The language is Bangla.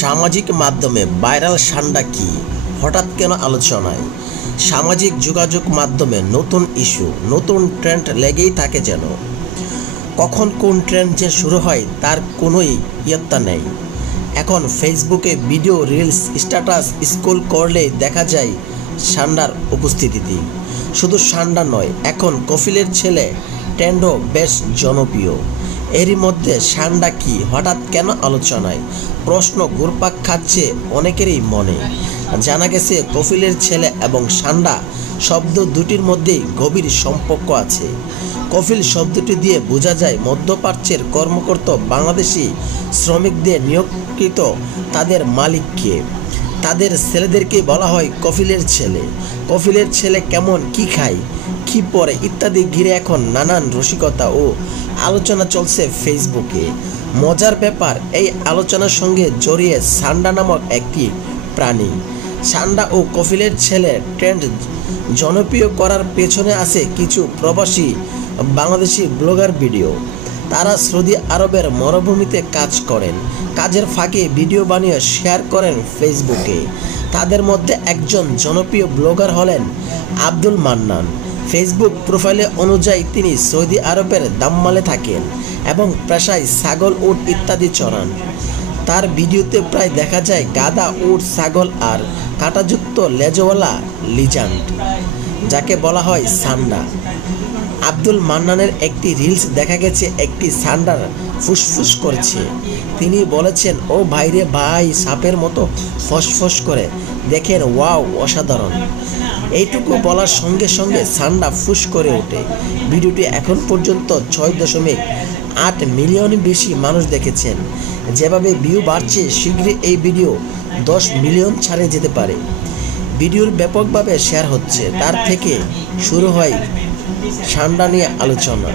সামাজিক মাধ্যমে ভাইরাল সান্ডা কি হঠাৎ কেন আলোচনায়? সামাজিক যোগাযোগ মাধ্যমে নতুন ইস্যু, নতুন ট্রেন্ড লেগেই থাকে যেন। কখন কোন ট্রেন্ড যে শুরু হয় তার কোনোই ইয়ত্তা নেই। এখন ফেসবুকে ভিডিও, রিলস, স্ট্যাটাস স্ক্রল করলেই দেখা যায় সান্ডার উপস্থিতি। শুধু সান্ডা নয়, এখন কফিলের ছেলে ট্রেন্ডও বেশ জনপ্রিয়। এরই মধ্যে সান্ডা কি হঠাৎ কেন আলোচনায়? প্রশ্ন ঘুরপাক খাচ্ছে অনেকেরই মনে। জানা গেছে কফিলের ছেলে এবং সান্ডা শব্দ দুটির মধ্যেই গভীর সম্পর্ক আছে। কফিল শব্দটি দিয়ে বোঝা যায় মধ্যপ্রাচ্যের কর্মকর্তা বাংলাদেশি শ্রমিকদের নিয়োগকৃত তাদের মালিককে। তাদের ছেলেদেরকে বলা হয় কফিলের ছেলে। কফিলের ছেলে কেমন, কি খায়, কি পরে ইত্যাদি ঘিরে এখন নানান রসিকতা ও আলোচনা চলছে ফেসবুকে। মজার ব্যাপার, এই আলোচনার সঙ্গে জড়িয়ে সান্ডা নামক একটি প্রাণী। সান্ডা ও কফিলের ছেলে ট্রেন্ড জনপ্রিয় করার পেছনে আছে কিছু প্রবাসী বাংলাদেশি ব্লগার ভিডিও। তারা সৌদি আরবের মরুভূমিতে কাজ করেন। কাজের ফাঁকে ভিডিও বানিয়ে শেয়ার করেন ফেসবুকে। তাদের মধ্যে একজন জনপ্রিয় ব্লগার হলেন আব্দুল মান্নান। ফেসবুক প্রোফাইলে অনুযায়ী তিনি সৌদি আরবের দাম্মালে থাকেন এবং পেশায় ছাগল, উট ইত্যাদি চড়ান। তার ভিডিওতে প্রায় দেখা যায় গাধা, উট, ছাগল আর কাঁটাযুক্ত লেজওয়ালা লিজান্ড, যাকে বলা হয় সান্ডা। আব্দুল মান্নানের একটি রিলস দেখা গেছে একটি সান্ডার ফুসফুস করছে। তিনি বলেছেন, ও ভাইরে ভাই, সাপের মতো ফসফস করে, দেখেন, ওয়াও, অসাধারণ। এইটুকু বলার সঙ্গে সঙ্গে সান্ডা ফুস করে ওঠে। ভিডিওটি এখন পর্যন্ত 6.8 মিলিয়ন বেশি মানুষ দেখেছেন। যেভাবে ভিউ বাড়ছে, শীঘ্রই এই ভিডিও 10 মিলিয়ন ছাড়ে যেতে পারে। ভিডিওর ব্যাপকভাবে শেয়ার হচ্ছে, তার থেকে শুরু হয় সান্ডা নিয়ে আলোচনা।